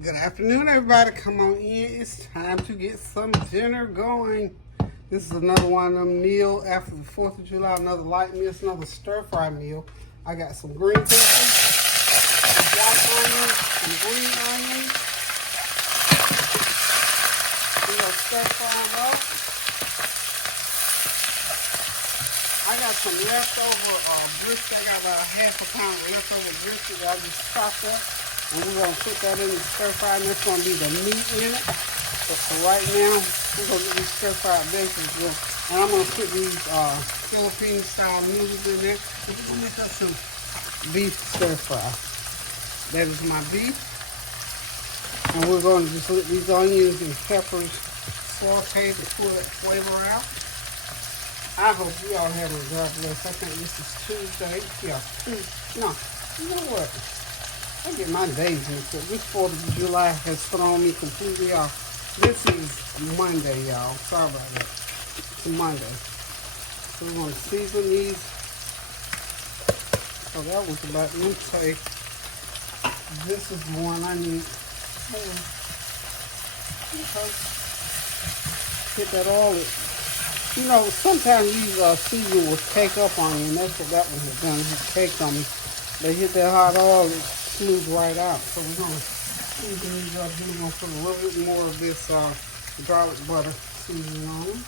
Good afternoon, everybody. Come on in. It's time to get some dinner going. This is another one of them meal after the 4th of July. Another light meal. It's another stir-fry meal. I got some green peppers, some white onions, some green onions. We're going to stir-fry them up. I got some leftover brisket. I got about half a pound of leftover brisket that I just chopped up. And we're going to put that in the stir-fry, and that's going to be the meat in it. But for right now, we're going to get these stir-fried veggies. And I'm going to put these Philippine-style noodles in there. And we're going to make us some beef stir-fry. That is my beef. And we're going to just let these onions and peppers saute to pull that flavor out. I hope you all have a God bless. I think this is Tuesday. Yeah, no, you know what? I get my days mixed up. This 4th of July has thrown me completely off. This is Monday, y'all. Sorry about that. It's a Monday. So we're going to season these. So that was about, let me say, this is the one I need. Okay. Get that all in. You know, sometimes these season will cake up on you, and that's what that one has done. It caked on me. They hit that hot oil, it smooth right out. So we're going to season these up. We're going to put a little bit more of this garlic butter seasoning on them.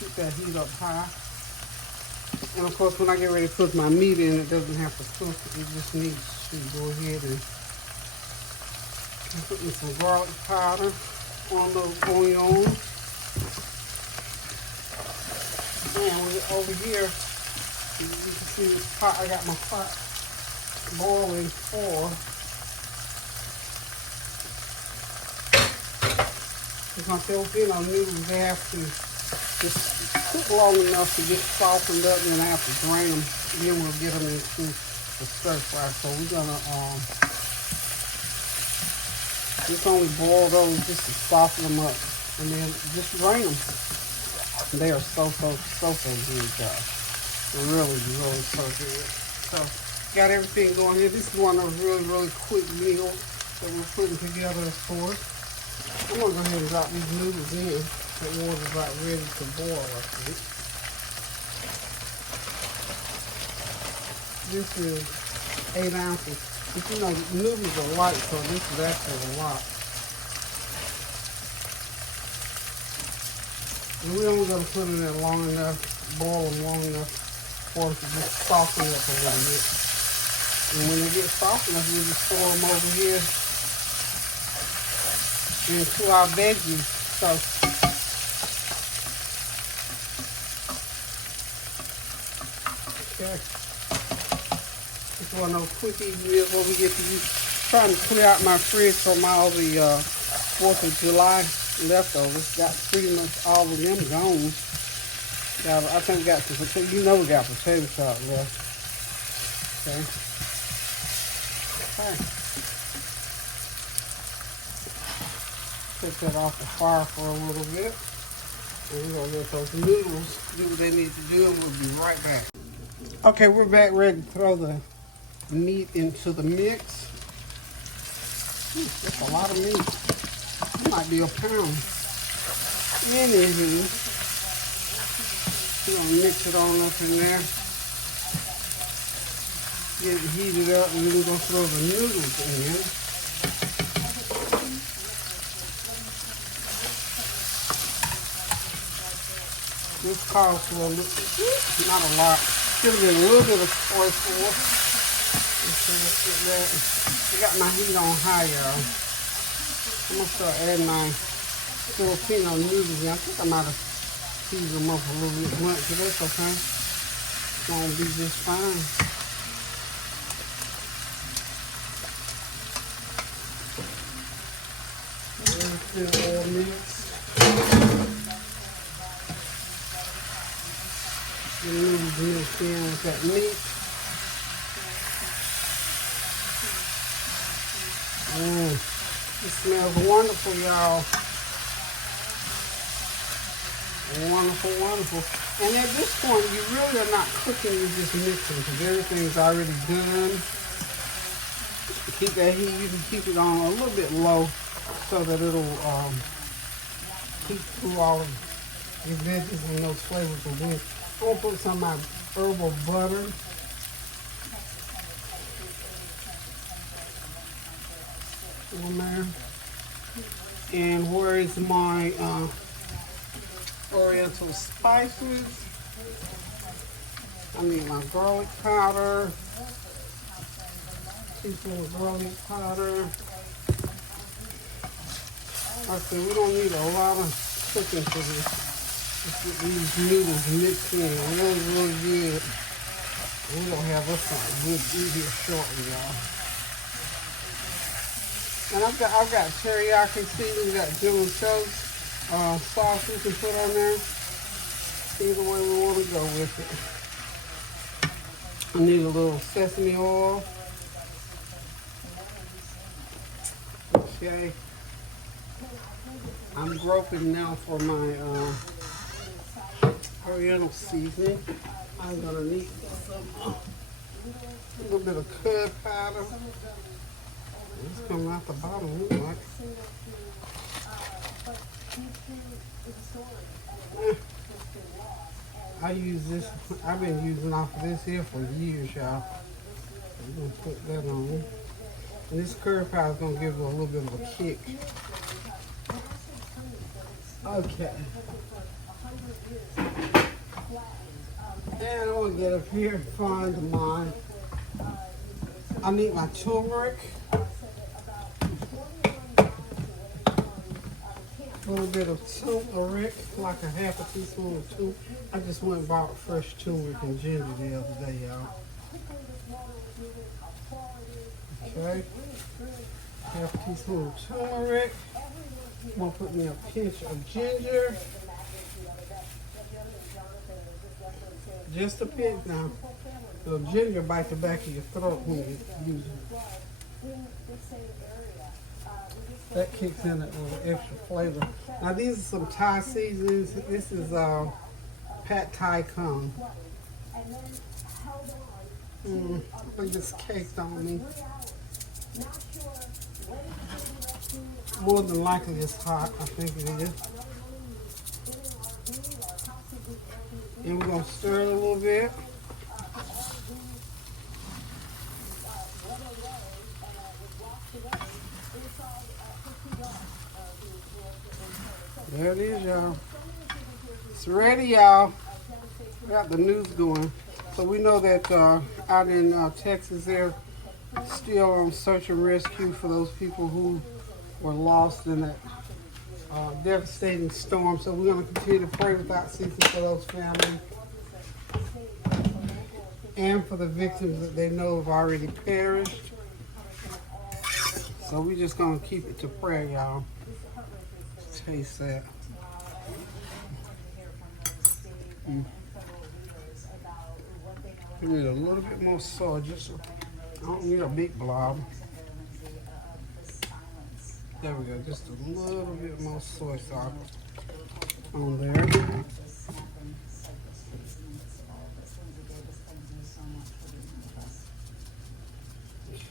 Keep that heat up high. And of course, when I get ready to put my meat in, it doesn't have to cook. It just needs to go ahead and put in some garlic powder on those onions. And over here, you can see this pot. I got my pot boiling for. Because my Filipino noodles, they have to just cook long enough to get softened up, and then I have to drain them. Then we'll get them into the stir fry. So we're gonna just only boil those just to soften them up, and then just drain them. They are so good, guys. They're really so good. So, got everything going here. This is one of those really quick meals that we're putting together, of course. I'm going to go ahead and drop these noodles in. The water's about ready to boil, I think. This is 8 ounces. But you know, noodles are light, so this is actually a lot. And we're only going to put it in long enough, boil them long enough for it to just soften up a little bit. And when they get soft enough, we just throw them over here into our veggies. So, okay. It's one of those quick easy meals where we get to use. Trying to clear out my fridge from all the 4th of July leftovers. Got pretty much all of them gone. I think we got some potato. You know we got potato salad left. Okay. Okay. Take that off the fire for a little bit. And we're gonna let those noodles do what they need to do, and we'll be right back. Okay, we're back ready to throw the meat into the mix. That's a lot of meat. It might be a pound. Anywho, we're gonna mix it on up in there. Get it heated up, and then we're gonna throw the noodles in. This calls for a little, not a lot. Should have been a little bit of soy sauce. I got my heat on high, y'all. I'm gonna start adding my Filipino noodles in. I think I might have seasoned them up a little bit much, but that's okay. It's gonna be just fine. Everything all mixed. The noodles mixed in with that meat. It smells wonderful, y'all. Wonderful, wonderful. And at this point, you really are not cooking, you're just mixing because everything's already done. Keep that heat. You can keep it on a little bit low so that it'll keep through all of your veggies and those flavors will win. I'm gonna put some of my herbal butter. On there. And where is my oriental spices? I need my garlic powder. Teaspoon of garlic powder. Like I said, we don't need a lot of cooking for this. Just get these noodles mixed in really good. We're gonna have us something good to eat here shortly, y'all. And I've got teriyaki seasoning, got General Tso's sauce we can put on there. Either way we want to go with it. I need a little sesame oil. Okay. I'm groping now for my oriental seasoning. I'm gonna need some a little bit of cud powder. It's coming out the bottom, look like. I use this. I've been using off of this here for years, y'all. I'm gonna put that on. And this curd powder is gonna give it a little bit of a kick. Okay. And I'm gonna get up here and find mine. I need my turmeric. A little bit of turmeric, like a half a teaspoon of turmeric. I just went and bought fresh turmeric and ginger the other day, y'all. Okay. Half a teaspoon of turmeric. I'm gonna put me a pinch of ginger. Just a pinch now. So ginger bites the back of your throat when you use it. That kicks in that little extra flavor. Now these are some Thai seasonings. This is Pad Thai Kung. It just caked on me. More than likely it's hot, I think it is. And we're gonna stir it a little bit. There it is, y'all. It's ready, y'all. We got the news going. So we know that out in Texas, they're still on search and rescue for those people who were lost in that devastating storm. So we're going to continue to pray without ceasing for those families and for the victims that they know have already perished. So we're just going to keep it to prayer, y'all. Taste that. We need a little bit more soy. I don't need a big blob. There we go. Just a little bit more soy sauce on there.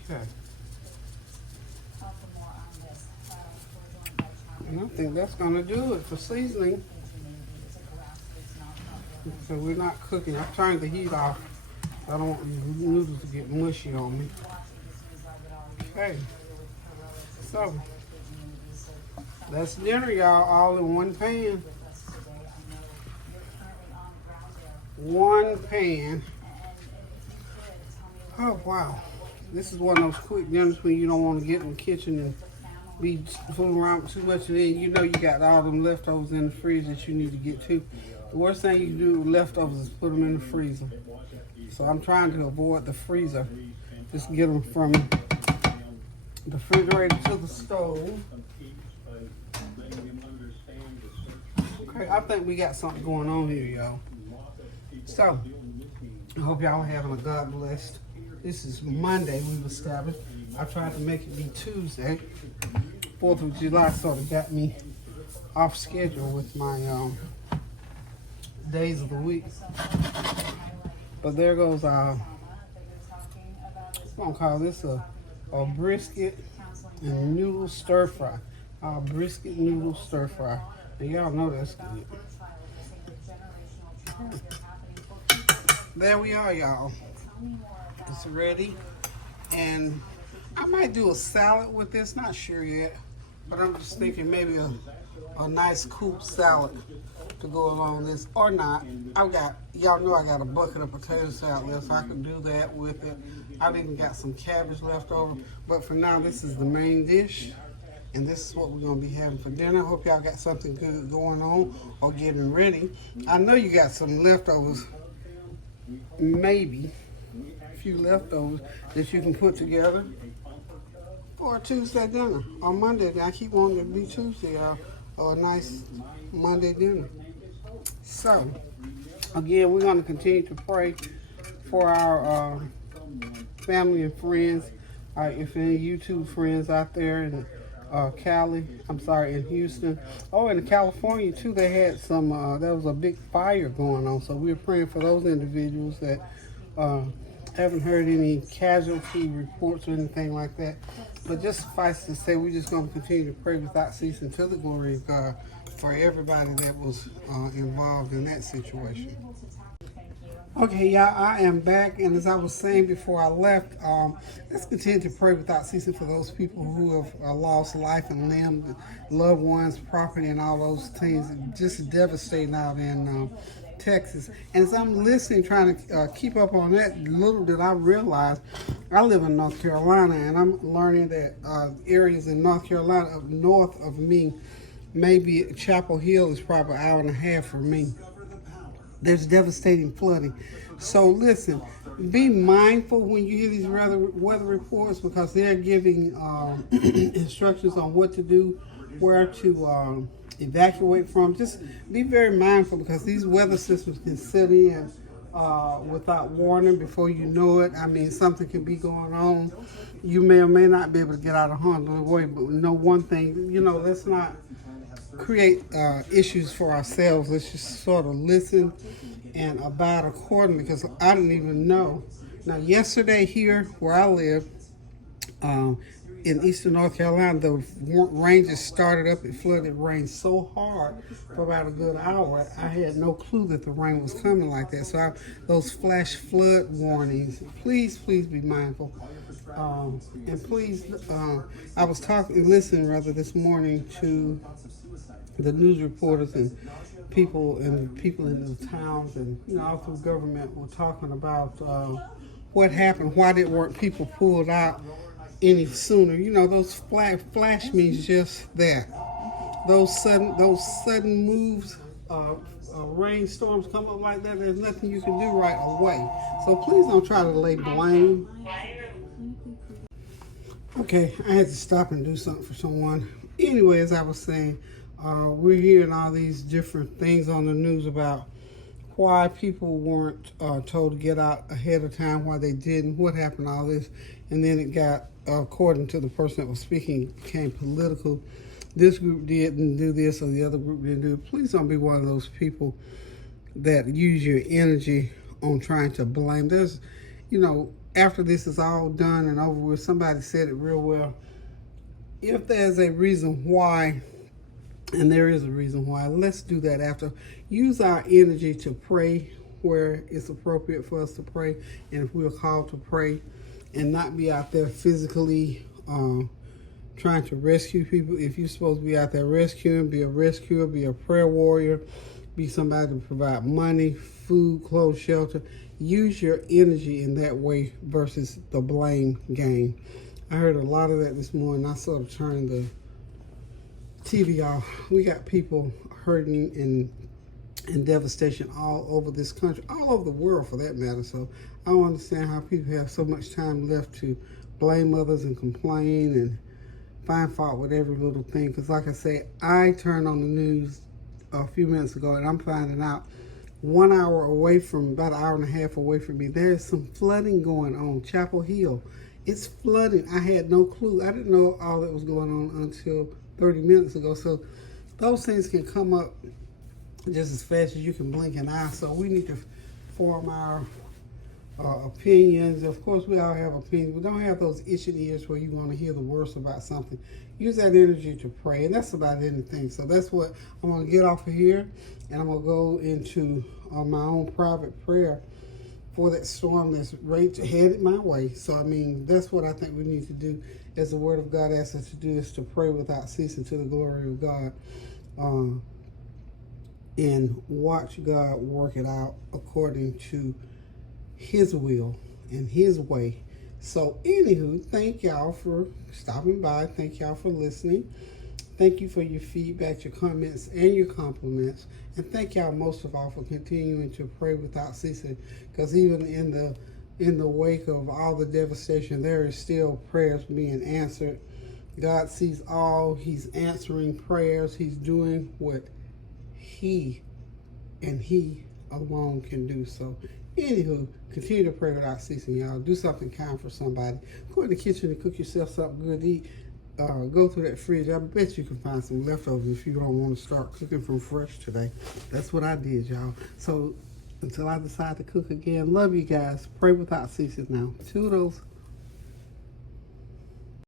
Okay. And I think that's going to do it for seasoning. So we're not cooking. I've turned the heat off. I don't want these noodles to get mushy on me. Okay. So that's dinner, y'all, all in one pan. One pan. Oh, wow. This is one of those quick dinners when you don't want to get in the kitchen and be fooling around with too much, and then you know you got all them leftovers in the freezer that you need to get to. The worst thing you can do with leftovers is put them in the freezer. So I'm trying to avoid the freezer. Just get them from the refrigerator to the stove. Okay, I think we got something going on here, y'all. So, I hope y'all are having a God blessed. This is Monday, we've established. I tried to make it be Tuesday. 4th of July sort of got me off schedule with my days of the week. But there goes I'm gonna call this a brisket and noodle stir fry. Brisket noodle stir fry. And y'all know that's good. There we are, y'all. It's ready. And I might do a salad with this, not sure yet. But I'm just thinking maybe a nice coupe salad to go along this, or not. Y'all know I got a bucket of potato salad left, so I can do that with it. I've even got some cabbage left over. But for now, this is the main dish. And this is what we're going to be having for dinner. I hope y'all got something good going on or getting ready. I know you got some leftovers, maybe a few leftovers that you can put together for a Tuesday dinner or Monday. I keep wanting it to be Tuesday or a nice Monday dinner. So, again, we're going to continue to pray for our family and friends. If any YouTube friends out there in in Houston. Oh, in California too, they had some, there was a big fire going on. So we're praying for those individuals that haven't heard any casualty reports or anything like that. But just suffice to say, we're just going to continue to pray without ceasing to the glory of God for everybody that was involved in that situation. Okay, y'all, I am back, and as I was saying before I left, let's continue to pray without ceasing for those people who have lost life and limb, loved ones, property, and all those things. Just devastating out in Texas. And as I'm listening, trying to keep up on that, little did I realize, I live in North Carolina, and I'm learning that areas in North Carolina up north of me, maybe Chapel Hill is probably an hour and a half from me. There's devastating flooding. So listen, be mindful when you hear these weather reports, because they're giving instructions on what to do, where to evacuate from. Just be very mindful, because these weather systems can set in without warning. Before you know it, I mean, something can be going on. You may or may not be able to get out of harm's way, but know one thing, let's not create issues for ourselves. Let's just sort of listen and abide accordingly, because I didn't even know. Now, yesterday here where I live in eastern North Carolina, the rain just started up. It flooded, rained so hard for about a good hour. I had no clue that the rain was coming like that. So those flash flood warnings, please be mindful. And please, I was listening this morning to the news reporters and people in the towns and all through government were talking about what happened. Why weren't people pulled out any sooner? Those flash means just that. Those sudden moves, rainstorms come up like that. There's nothing you can do right away. So please don't try to lay blame. Okay, I had to stop and do something for someone. Anyway, as I was saying, we're hearing all these different things on the news about why people weren't told to get out ahead of time, why they didn't, what happened, all this. And then it got, according to the person that was speaking, became political. This group didn't do this or the other group didn't do it. Please don't be one of those people that use your energy on trying to blame. There's, after this is all done and over with, somebody said it real well. If there's a reason why, and there is a reason why, let's do that after. Use our energy to pray where it's appropriate for us to pray, and if we're called to pray, and not be out there physically trying to rescue people. If you're supposed to be out there rescuing, be a rescuer, be a prayer warrior, be somebody to provide money, food, clothes, shelter. Use your energy in that way versus the blame game. I heard a lot of that this morning. I sort of turned the TV off. We got people hurting and devastation all over this country, all over the world for that matter. So I don't understand how people have so much time left to blame others and complain and find fault with every little thing. Because like I say, I turned on the news a few minutes ago and I'm finding out 1 hour away from, about an hour and a half away from me, there's some flooding going on Chapel Hill. It's flooding. I had no clue. I didn't know all that was going on until 30 minutes ago. So those things can come up just as fast as you can blink an eye. So we need to form our opinions. Of course, we all have opinions, but don't have those itching ears where you want to hear the worst about something. Use that energy to pray, and that's about anything. So that's what I'm going to get off of here, and I'm going to go into my own private prayer for that storm that's headed my way. So, I mean, that's what I think we need to do, as the Word of God asks us to do, is to pray without ceasing to the glory of God, and watch God work it out according to His will and His way. So, anywho, thank y'all for stopping by. Thank y'all for listening. Thank you for your feedback, your comments, and your compliments. And thank y'all most of all for continuing to pray without ceasing. Because even in the wake of all the devastation, there is still prayers being answered. God sees all. He's answering prayers. He's doing what He and He alone can do. So, anywho, continue to pray without ceasing, y'all. Do something kind for somebody. Go in the kitchen and cook yourself something good to eat. Go through that fridge. I bet you can find some leftovers if you don't want to start cooking from fresh today. That's what I did, y'all. So until I decide to cook again, love you guys. Pray without ceasing now. Toodles.